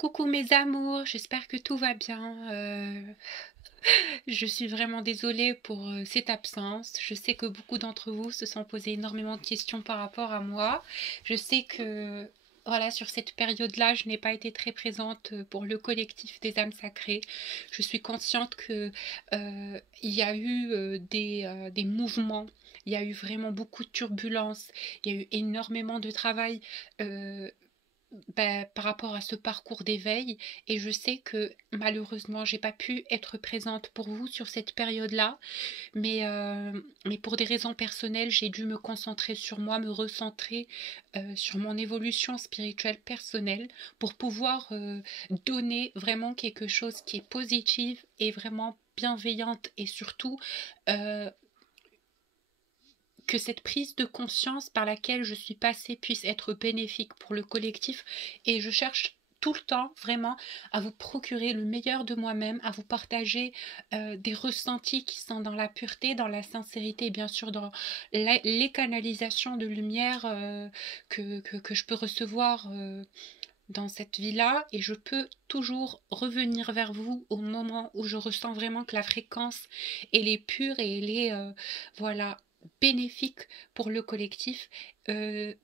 Coucou mes amours, j'espère que tout va bien. Je suis vraiment désolée pour cette absence. Je sais que beaucoup d'entre vous se sont posé énormément de questions par rapport à moi. Je sais que voilà, sur cette période-là, je n'ai pas été très présente pour le collectif des âmes sacrées. Je suis consciente que il y a eu des mouvements. Il y a eu vraiment beaucoup de turbulences, il y a eu énormément de travail euh, par rapport à ce parcours d'éveil, et je sais que malheureusement j'ai pas pu être présente pour vous sur cette période-là, mais pour des raisons personnelles j'ai dû me concentrer sur moi, me recentrer sur mon évolution spirituelle personnelle pour pouvoir donner vraiment quelque chose qui est positif et vraiment bienveillante, et surtout euh, que cette prise de conscience par laquelle je suis passée puisse être bénéfique pour le collectif. Et je cherche tout le temps vraiment à vous procurer le meilleur de moi-même, à vous partager des ressentis qui sont dans la pureté, dans la sincérité, et bien sûr dans les canalisations de lumière que je peux recevoir dans cette vie-là, et je peux toujours revenir vers vous au moment où je ressens vraiment que la fréquence elle est pure et elle est voilà, bénéfique pour le collectif.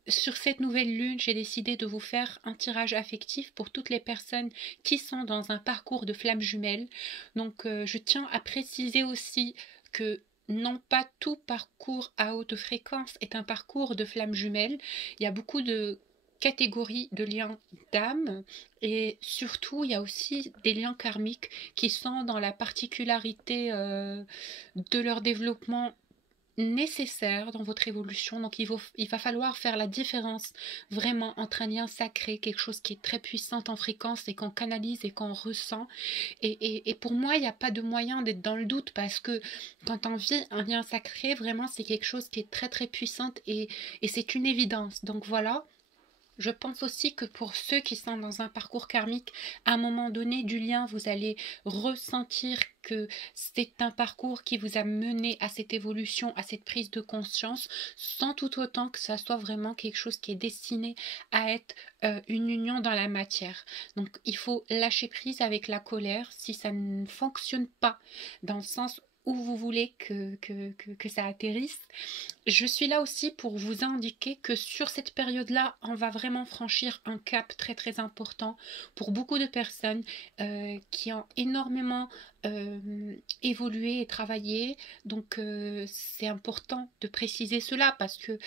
Sur cette nouvelle lune, j'ai décidé de vous faire un tirage affectif pour toutes les personnes qui sont dans un parcours de flammes jumelles. Donc je tiens à préciser aussi que non pas tout parcours à haute fréquence est un parcours de flammes jumelles. Il y a beaucoup de catégories de liens d'âme, et surtout il y a aussi des liens karmiques qui sont dans la particularité de leur développement nécessaire dans votre évolution. Donc il va falloir faire la différence vraiment entre un lien sacré, quelque chose qui est très puissant en fréquence et qu'on canalise et qu'on ressent. Et pour moi, il n'y a pas de moyen d'être dans le doute, parce que quand on vit un lien sacré, vraiment c'est quelque chose qui est très très puissant, et c'est une évidence. Donc voilà. Je pense aussi que pour ceux qui sont dans un parcours karmique, à un moment donné du lien, vous allez ressentir que c'est un parcours qui vous a mené à cette évolution, à cette prise de conscience, sans tout autant que ça soit vraiment quelque chose qui est destiné à être une union dans la matière. Donc il faut lâcher prise avec la colère si ça ne fonctionne pas dans le sens où vous voulez que ça atterrisse. Je suis là aussi pour vous indiquer que sur cette période-là, on va vraiment franchir un cap très très important pour beaucoup de personnes qui ont énormément évolué et travaillé. Donc c'est important de préciser cela, parce que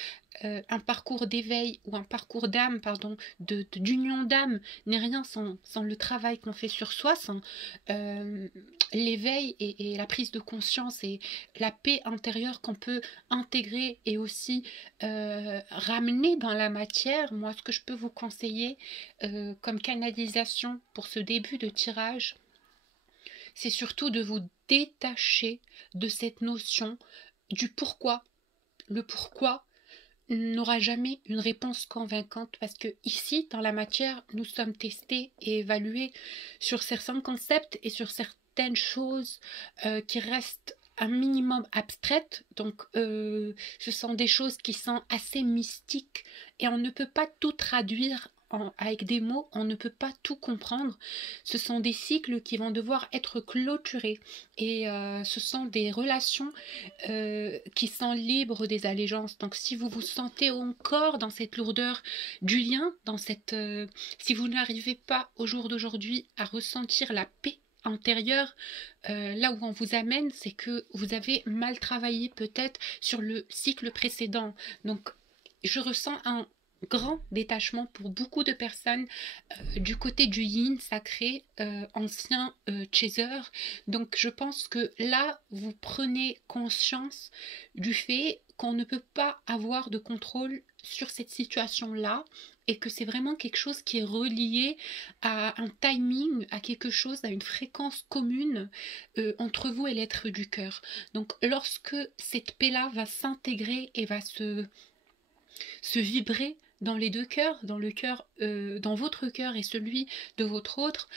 un parcours d'éveil ou un parcours d'âme, pardon, d'union d'âme n'est rien sans le travail qu'on fait sur soi, sans l'éveil et la prise de conscience et la paix intérieure qu'on peut intégrer et aussi ramener dans la matière. Moi, ce que je peux vous conseiller comme canalisation pour ce début de tirage, c'est surtout de vous détacher de cette notion du pourquoi. Le pourquoi n'aura jamais une réponse convaincante, parce que ici, dans la matière, nous sommes testés et évalués sur certains concepts et sur certaines choses qui restent un minimum abstraites. Donc ce sont des choses qui sont assez mystiques, et on ne peut pas tout traduire avec des mots, on ne peut pas tout comprendre. Ce sont des cycles qui vont devoir être clôturés, et ce sont des relations qui sont libres des allégeances. Donc si vous vous sentez encore dans cette lourdeur du lien, si vous n'arrivez pas au jour d'aujourd'hui à ressentir la paix intérieure, là où on vous amène, c'est que vous avez mal travaillé peut-être sur le cycle précédent. Donc je ressens un grand détachement pour beaucoup de personnes du côté du yin sacré, ancien chaser. Donc je pense que là, vous prenez conscience du fait qu'on ne peut pas avoir de contrôle sur cette situation-là, et que c'est vraiment quelque chose qui est relié à un timing, à quelque chose, à une fréquence commune entre vous et l'être du cœur. Donc lorsque cette paix-là va s'intégrer et va se vibrer dans les deux cœurs, dans le cœur, dans votre cœur et celui de votre autre,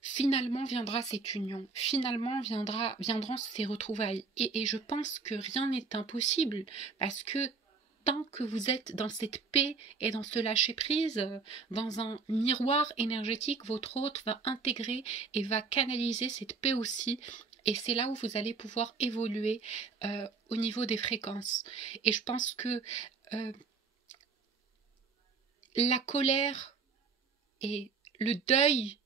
finalement viendra cette union, finalement viendront ces retrouvailles. Et je pense que rien n'est impossible, parce que tant que vous êtes dans cette paix et dans ce lâcher-prise, dans un miroir énergétique, votre autre va intégrer et va canaliser cette paix aussi. Et c'est là où vous allez pouvoir évoluer au niveau des fréquences. Et je pense que la colère et le deuil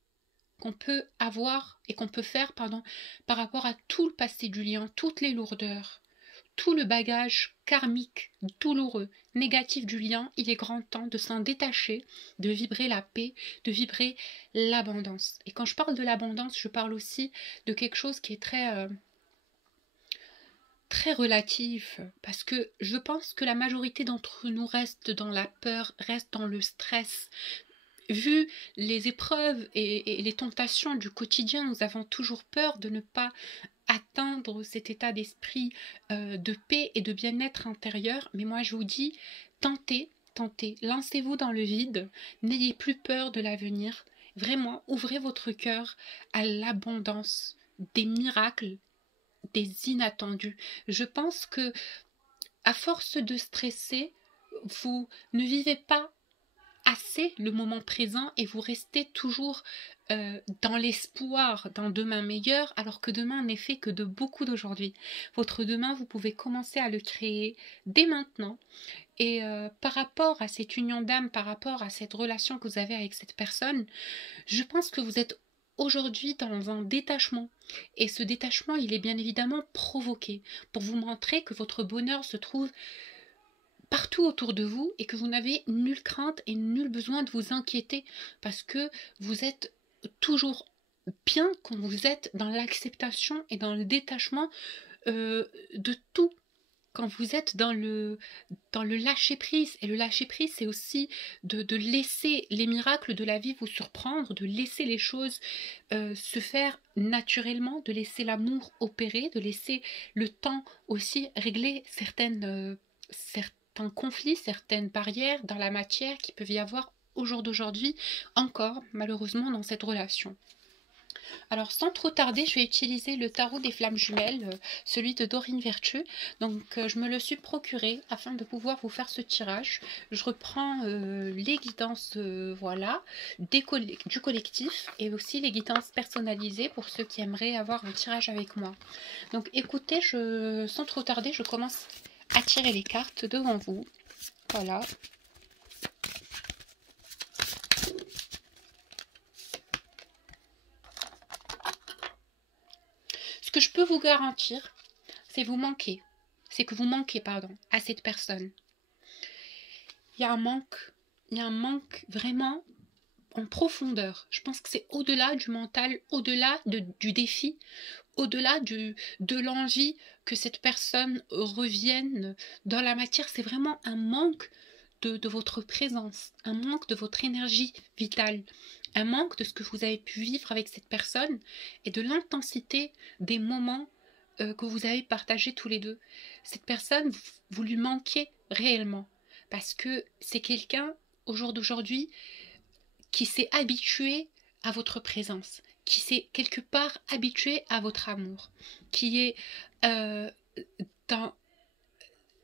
qu'on peut avoir et qu'on peut faire, pardon, par rapport à tout le passé du lien, toutes les lourdeurs, tout le bagage karmique, douloureux, négatif du lien, il est grand temps de s'en détacher, de vibrer la paix, de vibrer l'abondance. Et quand je parle de l'abondance, je parle aussi de quelque chose qui est très relatif, parce que je pense que la majorité d'entre nous reste dans la peur, reste dans le stress. Vu les épreuves et les tentations du quotidien, nous avons toujours peur de ne pas atteindre cet état d'esprit de paix et de bien-être intérieur. Mais moi je vous dis, tentez, lancez-vous dans le vide, n'ayez plus peur de l'avenir. Vraiment, ouvrez votre cœur à l'abondance, des miracles, des inattendus. Je pense que à force de stresser, vous ne vivez pas assez le moment présent et vous restez toujours dans l'espoir d'un demain meilleur, alors que demain n'est fait que de beaucoup d'aujourd'hui. Votre demain, vous pouvez commencer à le créer dès maintenant. Et par rapport à cette union d'âme, par rapport à cette relation que vous avez avec cette personne, je pense que vous êtes aujourd'hui dans un détachement. Et ce détachement, il est bien évidemment provoqué pour vous montrer que votre bonheur se trouve partout autour de vous et que vous n'avez nulle crainte et nul besoin de vous inquiéter parce que vous êtes toujours bien quand vous êtes dans l'acceptation et dans le détachement de tout. Quand vous êtes dans le lâcher-prise, et le lâcher-prise, c'est aussi de laisser les miracles de la vie vous surprendre, de laisser les choses se faire naturellement, de laisser l'amour opérer, de laisser le temps aussi régler certains conflits, certaines barrières dans la matière qui peuvent y avoir au jour d'aujourd'hui, encore malheureusement dans cette relation. Alors sans trop tarder, je vais utiliser le tarot des flammes jumelles, celui de Dorine Virtue. Donc je me le suis procuré afin de pouvoir vous faire ce tirage. Je reprends les guidances voilà, du collectif et aussi les guidances personnalisées pour ceux qui aimeraient avoir un tirage avec moi. Donc écoutez, sans trop tarder, je commence à tirer les cartes devant vous. Voilà. Ce que je peux vous garantir, c'est que vous manquez à cette personne. Il y a un manque vraiment en profondeur. Je pense que c'est au-delà du mental, au-delà du défi, au-delà de l'envie que cette personne revienne dans la matière. C'est vraiment un manque de votre présence, un manque de votre énergie vitale, un manque de ce que vous avez pu vivre avec cette personne et de l'intensité des moments que vous avez partagés tous les deux. Cette personne, vous lui manquez réellement parce que c'est quelqu'un, au jour d'aujourd'hui, qui s'est habitué à votre présence, qui s'est quelque part habitué à votre amour, qui est dans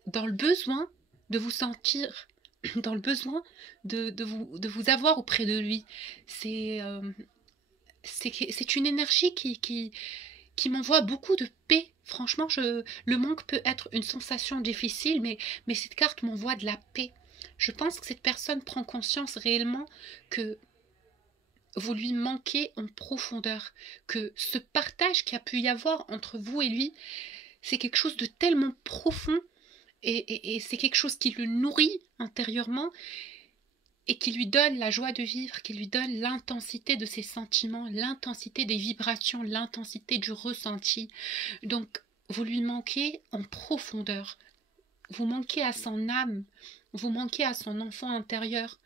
le besoin de vous sentir, dans le besoin de vous avoir auprès de lui. C'est une énergie qui m'envoie beaucoup de paix. Franchement, le manque peut être une sensation difficile, mais cette carte m'envoie de la paix. Je pense que cette personne prend conscience réellement que vous lui manquez en profondeur, que ce partage qu'il y a pu y avoir entre vous et lui, c'est quelque chose de tellement profond et c'est quelque chose qui le nourrit intérieurement et qui lui donne la joie de vivre, qui lui donne l'intensité de ses sentiments, l'intensité des vibrations, l'intensité du ressenti. Donc, vous lui manquez en profondeur. Vous manquez à son âme, vous manquez à son enfant intérieur,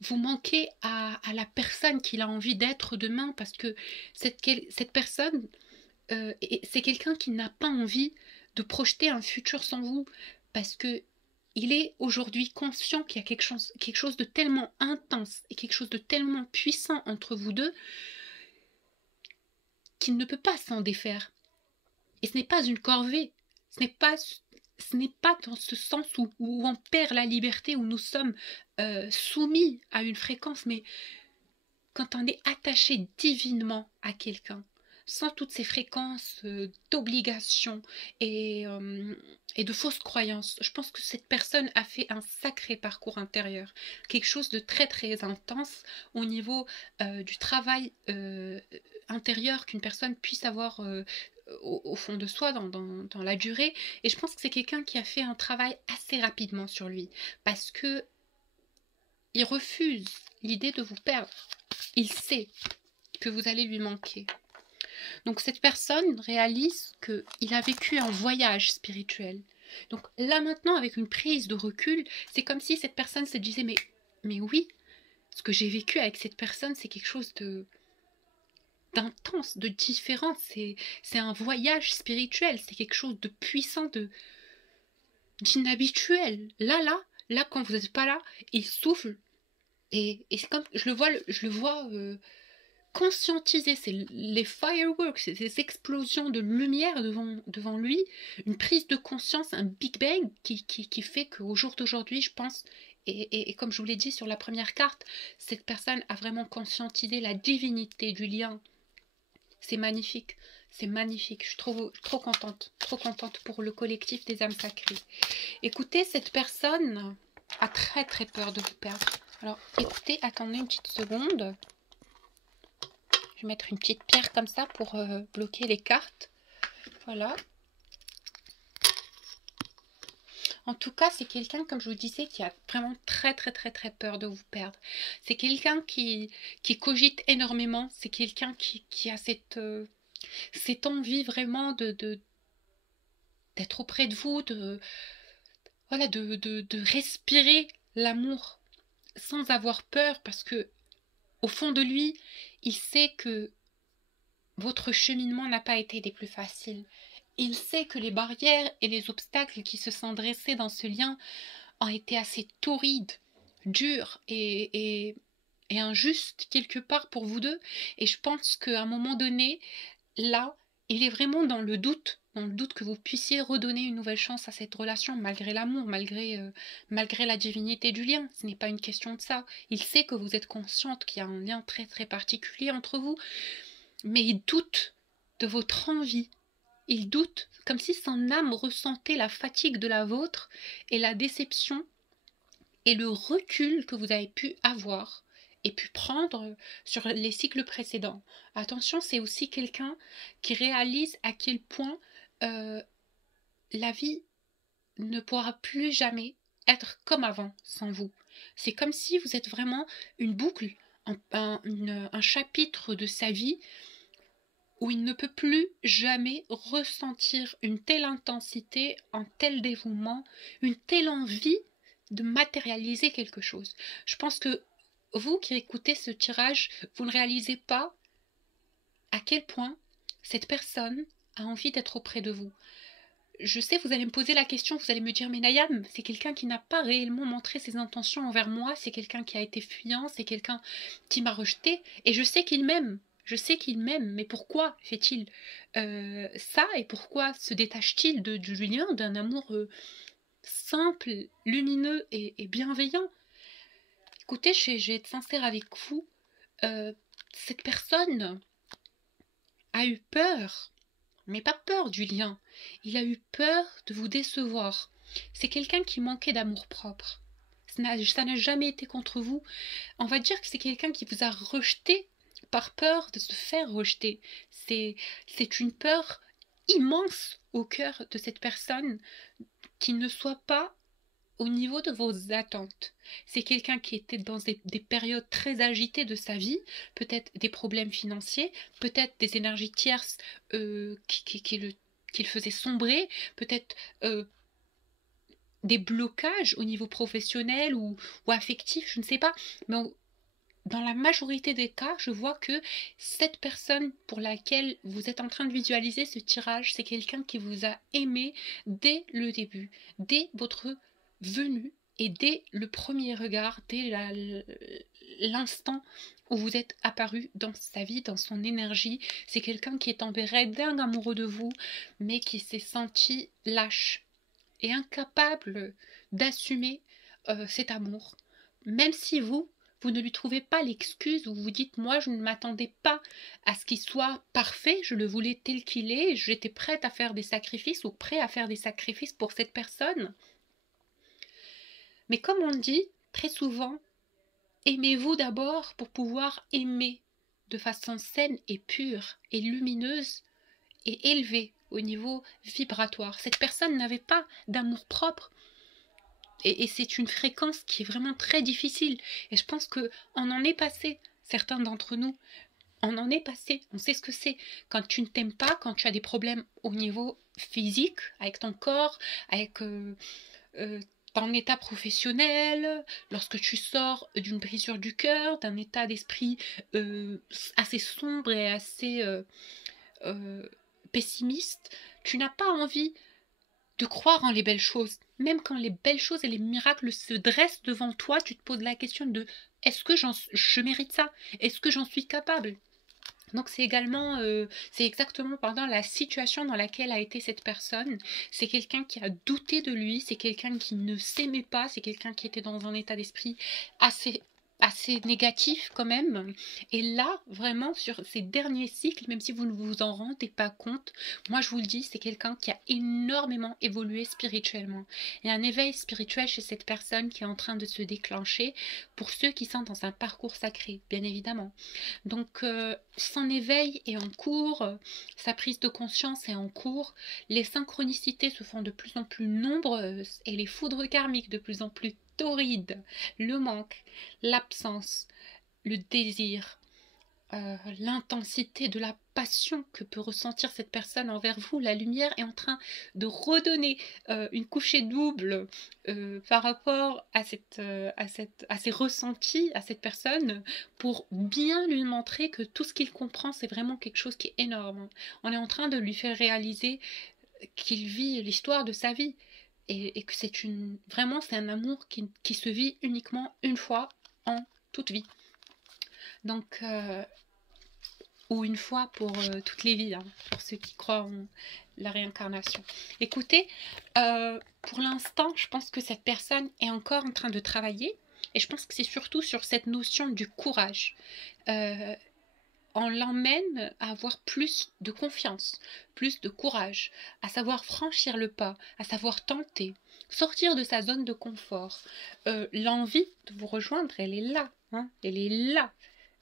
vous manquez à la personne qu'il a envie d'être demain, parce que cette personne, c'est quelqu'un qui n'a pas envie de projeter un futur sans vous, parce que il est aujourd'hui conscient qu'il y a quelque chose de tellement intense et quelque chose de tellement puissant entre vous deux qu'il ne peut pas s'en défaire. Et ce n'est pas une corvée, ce n'est pas ce n'est pas dans ce sens où on perd la liberté, où nous sommes soumis à une fréquence, mais quand on est attaché divinement à quelqu'un, sans toutes ces fréquences d'obligation et de fausses croyances, je pense que cette personne a fait un sacré parcours intérieur, quelque chose de très très intense au niveau du travail intérieur qu'une personne puisse avoir au fond de soi, dans la durée. Et je pense que c'est quelqu'un qui a fait un travail assez rapidement sur lui, parce que il refuse l'idée de vous perdre. Il sait que vous allez lui manquer. Donc cette personne réalise qu'il a vécu un voyage spirituel. Donc là maintenant, avec une prise de recul, c'est comme si cette personne se disait mais oui, ce que j'ai vécu avec cette personne, c'est quelque chose d'intense, de différent. C'est un voyage spirituel, c'est quelque chose de puissant, d'inhabituel. Là, quand vous n'êtes pas là, il souffle. Et c'est comme je le vois conscientiser, c'est les fireworks, ces explosions de lumière devant lui, une prise de conscience, un Big Bang qui fait qu'au jour d'aujourd'hui, je pense, et comme je vous l'ai dit sur la première carte, cette personne a vraiment conscientisé la divinité du lien. C'est magnifique, c'est magnifique. Je suis trop contente pour le collectif des âmes sacrées. Écoutez, cette personne a très très peur de vous perdre. Alors écoutez, attendez une petite seconde. Je vais mettre une petite pierre comme ça pour bloquer les cartes. Voilà. En tout cas, c'est quelqu'un, comme je vous disais, qui a vraiment très peur de vous perdre. C'est quelqu'un qui cogite énormément. C'est quelqu'un qui a cette envie vraiment d'être auprès de vous, voilà, de respirer l'amour sans avoir peur, parce que au fond de lui, il sait que votre cheminement n'a pas été des plus faciles. Il sait que les barrières et les obstacles qui se sont dressés dans ce lien ont été assez torrides, durs et injustes quelque part pour vous deux. Et je pense qu'à un moment donné, là, il est vraiment dans le doute que vous puissiez redonner une nouvelle chance à cette relation, malgré l'amour, malgré la divinité du lien. Ce n'est pas une question de ça. Il sait que vous êtes consciente qu'il y a un lien très particulier entre vous, mais il doute de votre envie. Il doute, comme si son âme ressentait la fatigue de la vôtre et la déception et le recul que vous avez pu avoir et pu prendre sur les cycles précédents. Attention, c'est aussi quelqu'un qui réalise à quel point la vie ne pourra plus jamais être comme avant sans vous. C'est comme si vous êtes vraiment une boucle, un chapitre de sa vie où il ne peut plus jamais ressentir une telle intensité, un tel dévouement, une telle envie de matérialiser quelque chose. Je pense que vous qui écoutez ce tirage, vous ne réalisez pas à quel point cette personne a envie d'être auprès de vous. Je sais, vous allez me poser la question, vous allez me dire, mais Nayam, c'est quelqu'un qui n'a pas réellement montré ses intentions envers moi, c'est quelqu'un qui a été fuyant, c'est quelqu'un qui m'a rejeté, et je sais qu'il m'aime. Je sais qu'il m'aime, mais pourquoi fait-il ça, et pourquoi se détache-t-il du lien, d'un amour simple, lumineux et bienveillant? Écoutez, je vais être sincère avec vous, cette personne a eu peur, mais pas peur du lien, il a eu peur de vous décevoir. C'est quelqu'un qui manquait d'amour-propre. Ça n'a jamais été contre vous. On va dire que c'est quelqu'un qui vous a rejeté par peur de se faire rejeter. C'est une peur immense au cœur de cette personne qui ne soit pas au niveau de vos attentes. C'est quelqu'un qui était dans des périodes très agitées de sa vie, peut-être des problèmes financiers, peut-être des énergies tierces qui le faisaient sombrer, peut-être des blocages au niveau professionnel ou affectif, je ne sais pas, mais dans la majorité des cas, je vois que cette personne pour laquelle vous êtes en train de visualiser ce tirage, c'est quelqu'un qui vous a aimé dès le début, dès votre venue et dès le premier regard, dès l'instant où vous êtes apparu dans sa vie, dans son énergie. C'est quelqu'un qui est tombé dingue amoureux de vous, mais qui s'est senti lâche. est incapable d'assumer cet amour. Même si vous ne lui trouvez pas l'excuse où vous dites moi je ne m'attendais pas à ce qu'il soit parfait, je le voulais tel qu'il est, j'étais prête à faire des sacrifices ou prêt à faire des sacrifices pour cette personne. Mais comme on dit très souvent, aimez-vous d'abord pour pouvoir aimer de façon saine et pure et lumineuse et élevée au niveau vibratoire. Cette personne n'avait pas d'amour propre. Et c'est une fréquence qui est vraiment très difficile. Et je pense qu'on en est passé, certains d'entre nous. On en est passé, on sait ce que c'est. Quand tu ne t'aimes pas, quand tu as des problèmes au niveau physique, avec ton corps, avec ton état professionnel, lorsque tu sors d'une brisure du cœur, d'un état d'esprit assez sombre et assez pessimiste, tu n'as pas envie de croire en les belles choses. Même quand les belles choses et les miracles se dressent devant toi, tu te poses la question de est-ce que je mérite ça? Est-ce que j'en suis capable? Donc c'est également, c'est exactement la situation dans laquelle a été cette personne. C'est quelqu'un qui a douté de lui, c'est quelqu'un qui ne s'aimait pas, c'est quelqu'un qui était dans un état d'esprit assez négatif quand même. Et là, vraiment, sur ces derniers cycles, même si vous ne vous en rendez pas compte, moi je vous le dis, c'est quelqu'un qui a énormément évolué spirituellement. Il y a un éveil spirituel chez cette personne qui est en train de se déclencher pour ceux qui sont dans un parcours sacré, bien évidemment. Donc, son éveil est en cours, sa prise de conscience est en cours, les synchronicités se font de plus en plus nombreuses et les foudres karmiques de plus en plus torrides, le manque, l'absence, le désir, l'intensité de la passion que peut ressentir cette personne envers vous, la lumière est en train de redonner une couchée double par rapport à ces ressentis, à cette personne, pour bien lui montrer que tout ce qu'il comprend, c'est vraiment quelque chose qui est énorme. On est en train de lui faire réaliser qu'il vit l'histoire de sa vie et que c'est vraiment c'est un amour qui se vit uniquement une fois en toute vie. Donc, ou une fois pour toutes les vies, hein, pour ceux qui croient en la réincarnation. Écoutez, pour l'instant, je pense que cette personne est encore en train de travailler, et je pense que c'est surtout sur cette notion du courage. On l'emmène à avoir plus de confiance, plus de courage, à savoir franchir le pas, à savoir tenter, sortir de sa zone de confort. L'envie de vous rejoindre, elle est là, hein, elle est là.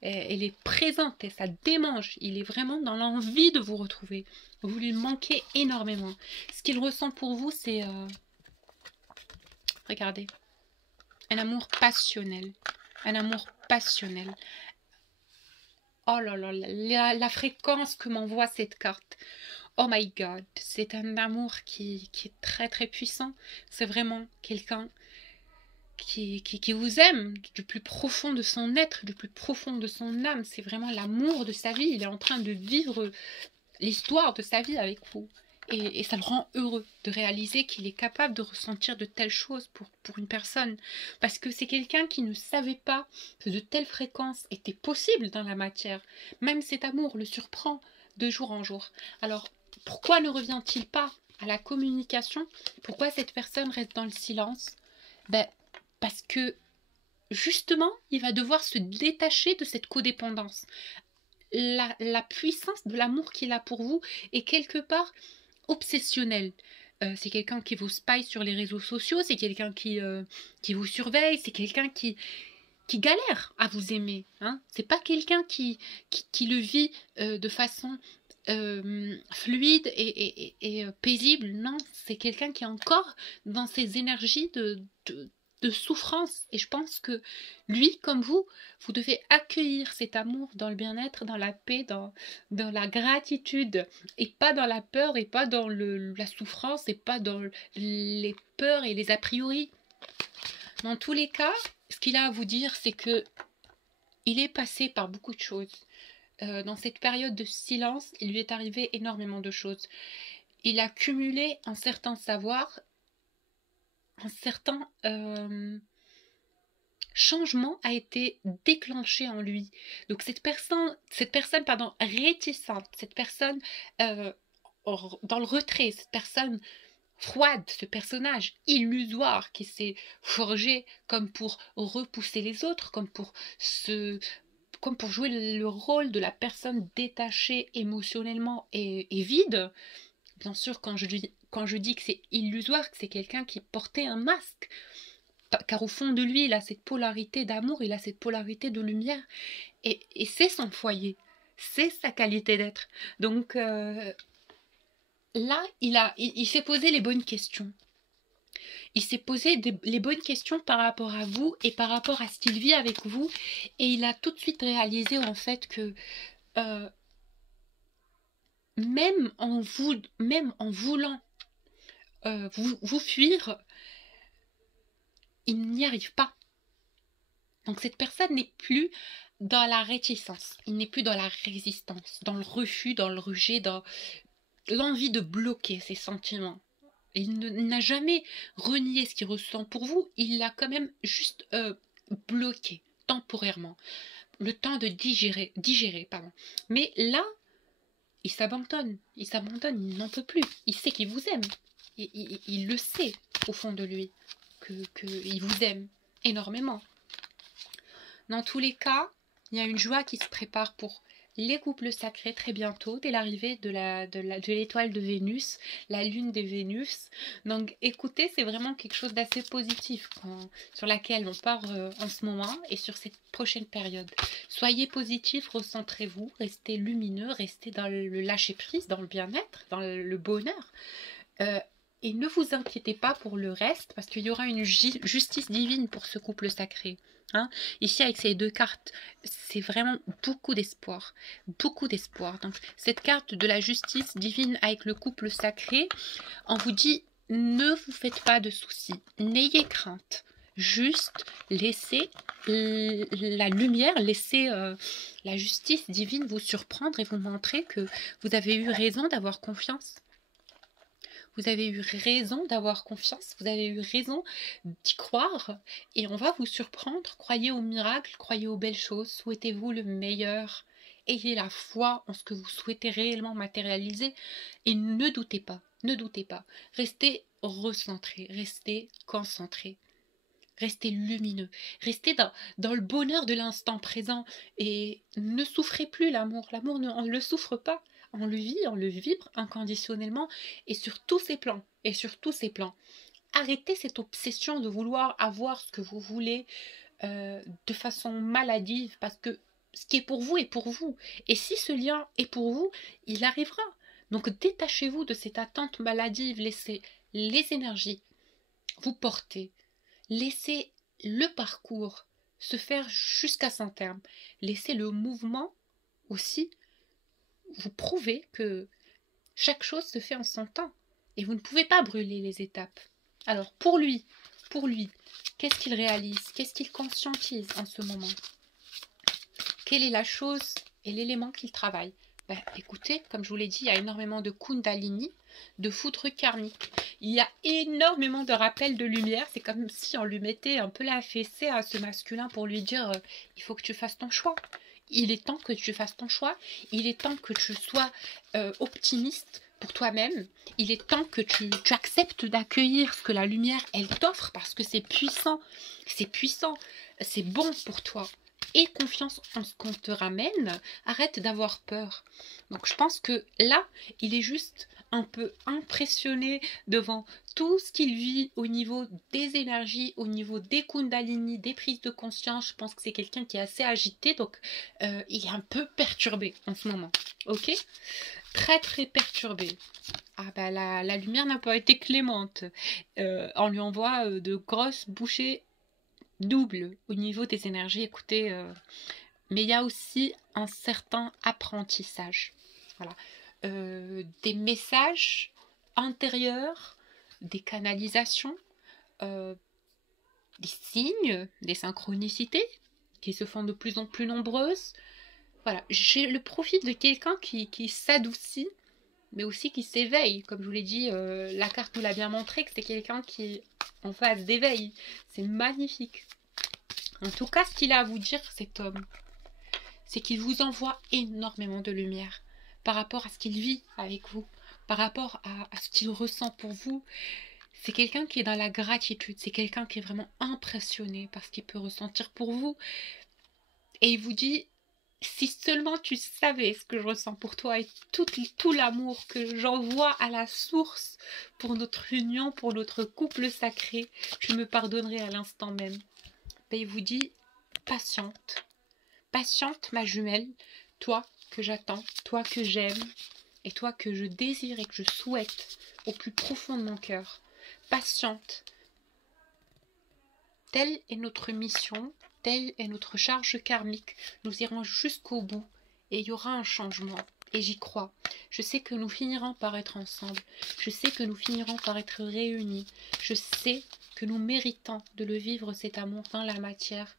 Elle est présente et ça démange. Il est vraiment dans l'envie de vous retrouver. Vous lui manquez énormément. Ce qu'il ressent pour vous, c'est... regardez. Un amour passionnel. Un amour passionnel. Oh là là, la fréquence que m'envoie cette carte. Oh my God. C'est un amour qui est très très puissant. C'est vraiment quelqu'un qui vous aime du plus profond de son être, du plus profond de son âme. C'est vraiment l'amour de sa vie. Il est en train de vivre l'histoire de sa vie avec vous. Et ça le rend heureux de réaliser qu'il est capable de ressentir de telles choses pour une personne. Parce que c'est quelqu'un qui ne savait pas que de telles fréquences étaient possibles dans la matière. Même cet amour le surprend de jour en jour. Alors, pourquoi ne revient-il pas à la communication? Pourquoi cette personne reste dans le silence? Parce que, justement, il va devoir se détacher de cette codépendance. La puissance de l'amour qu'il a pour vous est quelque part obsessionnelle. C'est quelqu'un qui vous spy sur les réseaux sociaux, c'est quelqu'un qui vous surveille, c'est quelqu'un qui galère à vous aimer. Hein. C'est pas quelqu'un qui le vit de façon fluide et paisible. Non, c'est quelqu'un qui est encore dans ses énergies de souffrance. Et je pense que lui, comme vous devez accueillir cet amour dans le bien-être, dans la paix, dans la gratitude, et pas dans la peur, et pas dans la souffrance, et pas dans les peurs et les a priori. Dans tous les cas, ce qu'il a à vous dire, c'est que il est passé par beaucoup de choses. Dans cette période de silence, il lui est arrivé énormément de choses. Il a cumulé un certain savoir, un certain changement a été déclenché en lui. Donc cette personne réticente, cette personne dans le retrait, cette personne froide, ce personnage illusoire qui s'est forgé comme pour repousser les autres, comme pour jouer le rôle de la personne détachée émotionnellement et vide. Bien sûr, quand je dis que c'est illusoire, que c'est quelqu'un qui portait un masque, car au fond de lui, il a cette polarité d'amour, il a cette polarité de lumière, et c'est son foyer, c'est sa qualité d'être. Donc là, il s'est posé les bonnes questions. Il s'est posé les bonnes questions par rapport à vous et par rapport à ce qu'il vit avec vous, et il a tout de suite réalisé en fait que même en voulant vous fuir, il n'y arrive pas. Donc cette personne n'est plus dans la réticence, il n'est plus dans la résistance, dans le refus, dans le rejet, dans l'envie de bloquer ses sentiments. Il n'a jamais renié ce qu'il ressent pour vous, il l'a quand même juste bloqué temporairement, le temps de digérer, pardon. Mais là, il s'abandonne, il n'en peut plus, il sait qu'il vous aime, il le sait au fond de lui, qu'il vous aime énormément. Dans tous les cas, il y a une joie qui se prépare pour les couples sacrés très bientôt, dès l'arrivée de l'étoile de Vénus, la lune de Vénus. Donc écoutez, c'est vraiment quelque chose d'assez positif sur laquelle on part en ce moment et sur cette prochaine période. Soyez positifs, recentrez-vous, restez lumineux, restez dans le lâcher-prise, dans le bien-être, dans le bonheur. Et ne vous inquiétez pas pour le reste, parce qu'il y aura une justice divine pour ce couple sacré. Hein, ici, avec ces deux cartes, c'est vraiment beaucoup d'espoir. Beaucoup d'espoir. Donc, cette carte de la justice divine avec le couple sacré, on vous dit, ne vous faites pas de soucis. N'ayez crainte. Juste laissez la lumière, laissez la justice divine vous surprendre et vous montrer que vous avez eu raison d'avoir confiance. Vous avez eu raison d'avoir confiance, vous avez eu raison d'y croire, et on va vous surprendre. Croyez au miracle, croyez aux belles choses, souhaitez-vous le meilleur, ayez la foi en ce que vous souhaitez réellement matérialiser, et ne doutez pas, restez recentré, restez concentré. Restez lumineux, restez dans le bonheur de l'instant présent, et ne souffrez plus l'amour, on ne le souffre pas. On le vit, on le vibre inconditionnellement et sur tous ses plans. Arrêtez cette obsession de vouloir avoir ce que vous voulez de façon maladive, parce que ce qui est pour vous est pour vous. Et si ce lien est pour vous, il arrivera. Donc détachez-vous de cette attente maladive, laissez les énergies vous porter, laissez le parcours se faire jusqu'à son terme, laissez le mouvement aussi vous prouvez que chaque chose se fait en son temps et vous ne pouvez pas brûler les étapes. Alors pour lui, qu'est-ce qu'il réalise? Qu'est-ce qu'il conscientise en ce moment? Quelle est la chose et l'élément qu'il travaille? Écoutez, comme je vous l'ai dit, il y a énormément de Kundalini, de foudre karmique. Il y a énormément de rappels de lumière. C'est comme si on lui mettait un peu la fessée à ce masculin pour lui dire il faut que tu fasses ton choix. Il est temps que tu fasses ton choix, il est temps que tu sois optimiste pour toi-même, il est temps que tu acceptes d'accueillir ce que la lumière, elle t'offre, parce que c'est puissant, c'est bon pour toi. Aie confiance en ce qu'on te ramène, arrête d'avoir peur. Donc je pense que là, il est juste un peu impressionné devant tout ce qu'il vit au niveau des énergies, au niveau des kundalini, des prises de conscience. Je pense que c'est quelqu'un qui est assez agité, donc il est un peu perturbé en ce moment. Ok ? Très très perturbé. La lumière n'a pas été clémente. On lui envoie de grosses bouchées doubles au niveau des énergies. Écoutez, mais il y a aussi un certain apprentissage. Voilà. Des messages intérieurs, des canalisations, des signes, des synchronicités qui se font de plus en plus nombreuses. Voilà, j'ai le profil de quelqu'un qui s'adoucit, mais aussi qui s'éveille. Comme je vous l'ai dit, la carte nous l'a bien montré, que c'est quelqu'un qui est en phase d'éveil. C'est magnifique. En tout cas, ce qu'il a à vous dire, cet homme, c'est qu'il vous envoie énormément de lumière par rapport à ce qu'il vit avec vous, par rapport à ce qu'il ressent pour vous, c'est quelqu'un qui est dans la gratitude, c'est quelqu'un qui est vraiment impressionné par ce qu'il peut ressentir pour vous. Et il vous dit, si seulement tu savais ce que je ressens pour toi et tout l'amour que j'envoie à la source pour notre union, pour notre couple sacré, je me pardonnerais à l'instant même. Ben, il vous dit, patiente, patiente ma jumelle, toi que j'attends, toi que j'aime et toi que je désire et que je souhaite au plus profond de mon cœur. Patiente. Telle est notre mission, telle est notre charge karmique. Nous irons jusqu'au bout et il y aura un changement. Et j'y crois. Je sais que nous finirons par être ensemble. Je sais que nous finirons par être réunis. Je sais que nous méritons de le vivre, cet amour dans la matière.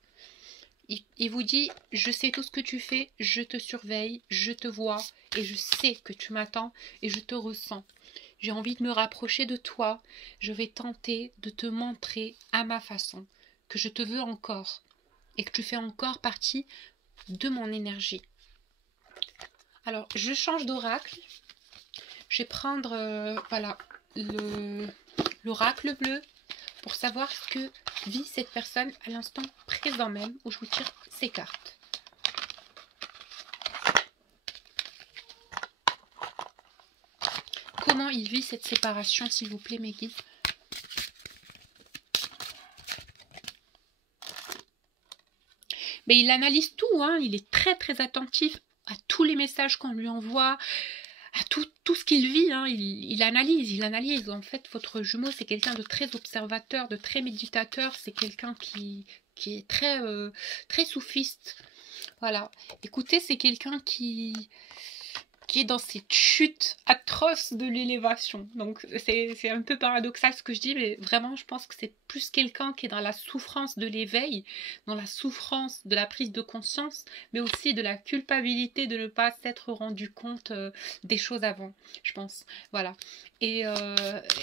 Il vous dit, je sais tout ce que tu fais, je te surveille, je te vois et je sais que tu m'attends et je te ressens. J'ai envie de me rapprocher de toi. Je vais tenter de te montrer à ma façon que je te veux encore et que tu fais encore partie de mon énergie. Alors, je change d'oracle. Je vais prendre voilà, l'oracle bleu pour savoir ce que vit cette personne à l'instant présent même où je vous tire ces cartes. Comment il vit cette séparation, s'il vous plaît, mes guides? Mais il analyse tout, hein. Il est très très attentif à tous les messages qu'on lui envoie, à tout ce qu'il vit, hein. Il analyse. En fait, votre jumeau, c'est quelqu'un de très observateur, de très méditateur, c'est quelqu'un qui est très, très soufiste. Voilà. Écoutez, c'est quelqu'un qui est dans cette chute atroce de l'élévation. Donc c'est un peu paradoxal ce que je dis, mais vraiment je pense que c'est plus quelqu'un qui est dans la souffrance de l'éveil, dans la souffrance de la prise de conscience, mais aussi de la culpabilité de ne pas s'être rendu compte des choses avant, je pense. Voilà. Et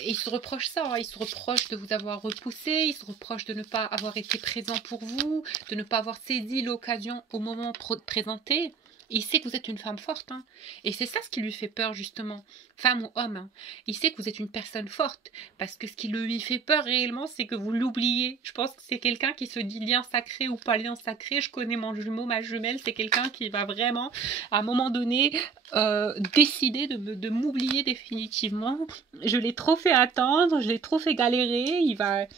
il se reproche ça, hein. Il se reproche de vous avoir repoussé, il se reproche de ne pas avoir été présent pour vous, de ne pas avoir saisi l'occasion au moment présenté. Il sait que vous êtes une femme forte, hein. Et c'est ça ce qui lui fait peur, justement, femme ou homme, hein. Il sait que vous êtes une personne forte, parce que ce qui lui fait peur réellement, c'est que vous l'oubliez. Je pense que c'est quelqu'un qui se dit lien sacré ou pas lien sacré. Je connais mon jumeau, ma jumelle, c'est quelqu'un qui va vraiment, à un moment donné, décider de m'oublier définitivement. Je l'ai trop fait attendre, je l'ai trop fait galérer, il va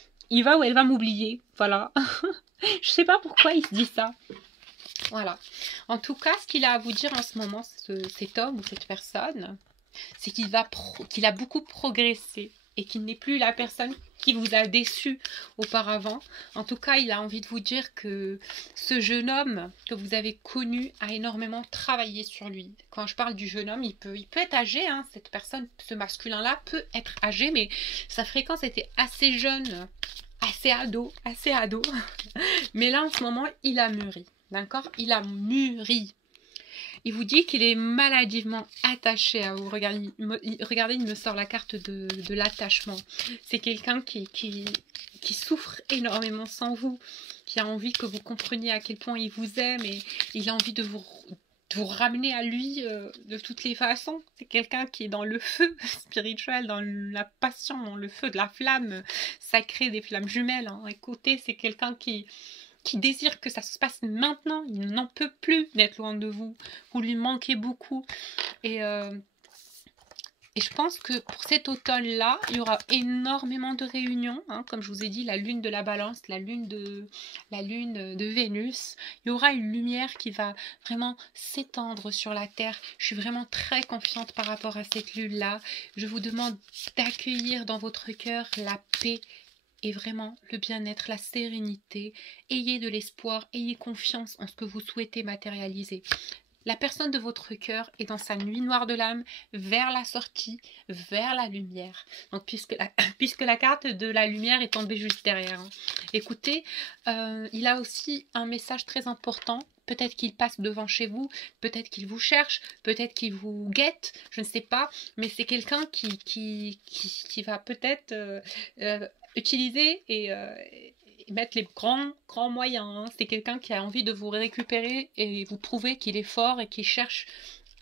ou elle va m'oublier, voilà. Je sais pas pourquoi il se dit ça. Voilà. En tout cas, ce qu'il a à vous dire en ce moment, cet homme ou cette personne, c'est qu'il a beaucoup progressé et qu'il n'est plus la personne qui vous a déçu auparavant. En tout cas, il a envie de vous dire que ce jeune homme que vous avez connu a énormément travaillé sur lui. Quand je parle du jeune homme, il peut être âgé, hein, cette personne, ce masculin-là peut être âgé, mais sa fréquence était assez jeune, assez ado. Mais là, en ce moment, il a mûri. D'accord? Il a mûri. Il vous dit qu'il est maladivement attaché à vous. Regardez, il me sort la carte de l'attachement. C'est quelqu'un qui souffre énormément sans vous, qui a envie que vous compreniez à quel point il vous aime et il a envie de vous ramener à lui de toutes les façons. C'est quelqu'un qui est dans le feu spirituel, dans la passion, dans le feu de la flamme sacrée des flammes jumelles, hein. Écoutez, c'est quelqu'un qui désire que ça se passe maintenant. Il n'en peut plus d'être loin de vous. Vous lui manquez beaucoup. Et je pense que pour cet automne-là, il y aura énormément de réunions. Hein, comme je vous ai dit, la lune de la balance, la lune de Vénus. Il y aura une lumière qui va vraiment s'étendre sur la Terre. Je suis vraiment très confiante par rapport à cette lune-là. Je vous demande d'accueillir dans votre cœur la paix, et vraiment le bien-être, la sérénité. Ayez de l'espoir, ayez confiance en ce que vous souhaitez matérialiser. La personne de votre cœur est dans sa nuit noire de l'âme, vers la sortie, vers la lumière. Donc puisque la carte de la lumière est tombée juste derrière, hein. Écoutez, il a aussi un message très important. Peut-être qu'il passe devant chez vous, peut-être qu'il vous cherche, peut-être qu'il vous guette, je ne sais pas, mais c'est quelqu'un qui va peut-être utiliser et mettre les grands moyens, hein. C'est quelqu'un qui a envie de vous récupérer et vous prouver qu'il est fort et qui cherche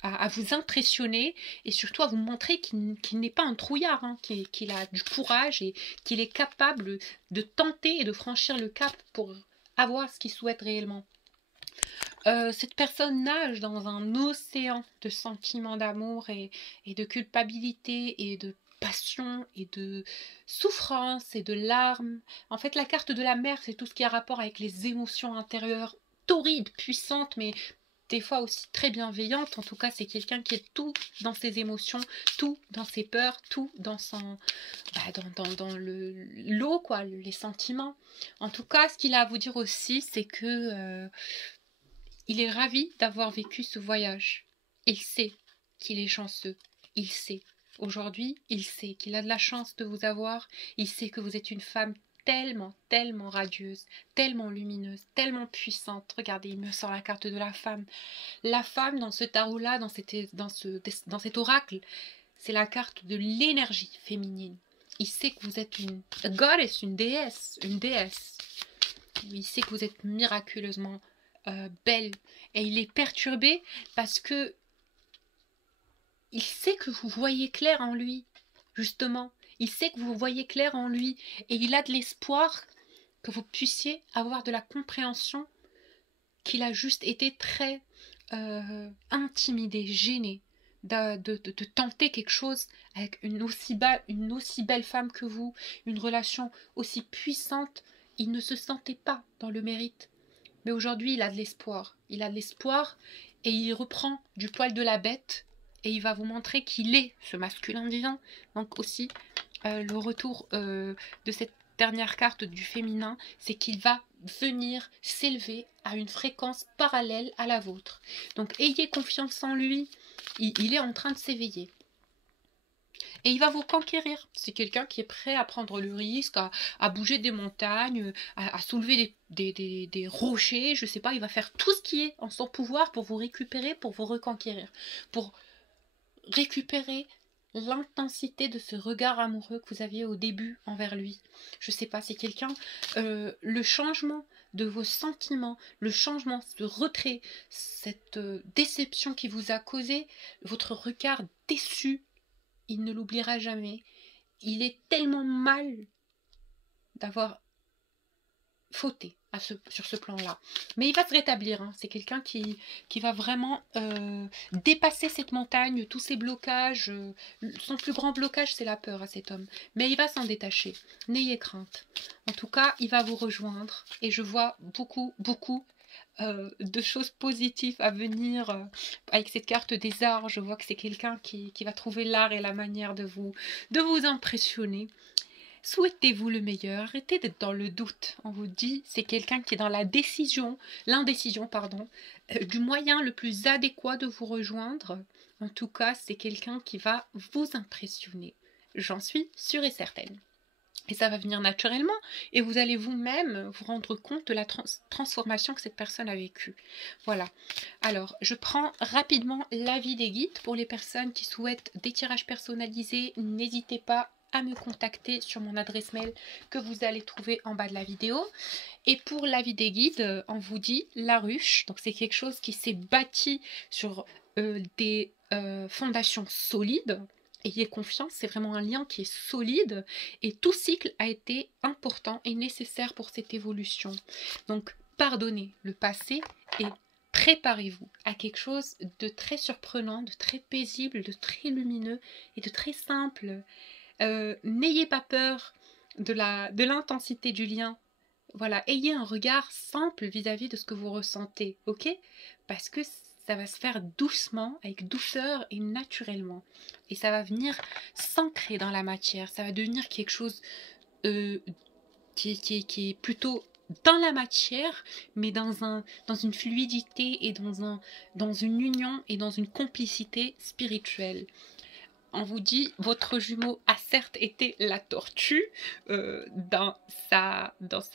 à vous impressionner et surtout à vous montrer qu'il n'est pas un trouillard, hein, qu'il a du courage et qu'il est capable de tenter et de franchir le cap pour avoir ce qu'il souhaite réellement. Cette personne nage dans un océan de sentiments d'amour et de culpabilité et de passion et de souffrance et de larmes. En fait, la carte de la mer, c'est tout ce qui a rapport avec les émotions intérieures torrides, puissantes, mais des fois aussi très bienveillantes. En tout cas, c'est quelqu'un qui est tout dans ses émotions, tout dans ses peurs, tout dans son, dans l'eau, quoi, les sentiments. En tout cas, ce qu'il a à vous dire aussi, c'est que il est ravi d'avoir vécu ce voyage. Il sait qu'il est chanceux. Il sait. Aujourd'hui, il sait qu'il a de la chance de vous avoir. Il sait que vous êtes une femme tellement, tellement radieuse, tellement lumineuse, tellement puissante. Regardez, il me sort la carte de la femme. La femme, dans ce tarot-là, dans cet oracle, c'est la carte de l'énergie féminine. Il sait que vous êtes une goddess, une déesse, une déesse. Il sait que vous êtes miraculeusement belle, et il est perturbé parce que il sait que vous voyez clair en lui, justement, il sait que vous voyez clair en lui et il a de l'espoir que vous puissiez avoir de la compréhension qu'il a juste été très intimidé, gêné de tenter quelque chose avec une aussi belle femme que vous, une relation aussi puissante. Il ne se sentait pas dans le mérite. Mais aujourd'hui, il a de l'espoir. Il a de l'espoir et il reprend du poil de la bête et il va vous montrer qu'il est ce masculin divin. Donc aussi, le retour de cette dernière carte du féminin, c'est qu'il va venir s'élever à une fréquence parallèle à la vôtre. Donc ayez confiance en lui, il est en train de s'éveiller. Et il va vous conquérir. C'est quelqu'un qui est prêt à prendre le risque, à bouger des montagnes, à soulever des rochers, je sais pas, il va faire tout ce qui est en son pouvoir pour vous récupérer, pour vous reconquérir, pour récupérer l'intensité de ce regard amoureux que vous aviez au début envers lui. Je sais pas, c'est quelqu'un, le changement de vos sentiments, le changement, ce retrait, cette déception qui vous a causé, votre regard déçu, il ne l'oubliera jamais. Il est tellement mal d'avoir fauté sur ce plan-là. Mais il va se rétablir. Hein. C'est quelqu'un qui va vraiment dépasser cette montagne, tous ces blocages. Son plus grand blocage, c'est la peur à cet homme. Mais il va s'en détacher. N'ayez crainte. En tout cas, il va vous rejoindre. Et je vois beaucoup, beaucoup de choses positives à venir avec cette carte des arts. Je vois que c'est quelqu'un qui va trouver l'art et la manière de vous impressionner. Souhaitez-vous le meilleur, arrêtez d'être dans le doute. On vous dit, c'est quelqu'un qui est dans l'indécision, du moyen le plus adéquat de vous rejoindre. En tout cas, c'est quelqu'un qui va vous impressionner. J'en suis sûre et certaine. Et ça va venir naturellement et vous allez vous-même vous rendre compte de la transformation que cette personne a vécue. Voilà. Alors, je prends rapidement l'avis des guides. Pour les personnes qui souhaitent des tirages personnalisés, n'hésitez pas à me contacter sur mon adresse mail que vous allez trouver en bas de la vidéo. Et pour l'avis des guides, on vous dit la ruche. Donc, c'est quelque chose qui s'est bâti sur des fondations solides. Ayez confiance, c'est vraiment un lien qui est solide et tout cycle a été important et nécessaire pour cette évolution. Donc, pardonnez le passé et préparez-vous à quelque chose de très surprenant, de très paisible, de très lumineux et de très simple. N'ayez pas peur de l'intensité du lien. Voilà, ayez un regard simple vis-à-vis de ce que vous ressentez, ok? Parce que ça va se faire doucement, avec douceur et naturellement. Et ça va venir s'ancrer dans la matière. Ça va devenir quelque chose qui est plutôt dans la matière, mais dans une fluidité et dans une union et dans une complicité spirituelle. On vous dit, votre jumeau a certes été la tortue dans sa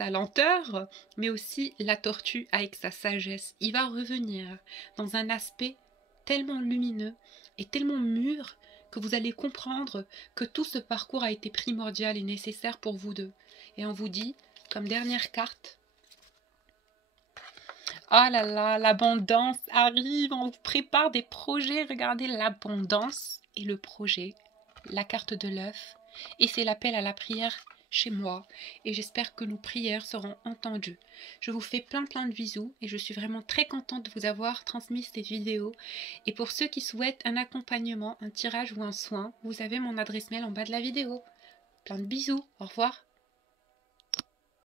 lenteur, mais aussi la tortue avec sa sagesse. Il va revenir dans un aspect tellement lumineux et tellement mûr que vous allez comprendre que tout ce parcours a été primordial et nécessaire pour vous deux. Et on vous dit, comme dernière carte, Oh là là, l'abondance arrive, on vous prépare des projets, regardez l'abondance et le projet, la carte de l'œuf, et c'est l'appel à la prière chez moi, et j'espère que nos prières seront entendues. Je vous fais plein de bisous, et je suis vraiment très contente de vous avoir transmis cette vidéo, et pour ceux qui souhaitent un accompagnement, un tirage ou un soin, vous avez mon adresse mail en bas de la vidéo. Plein de bisous, au revoir.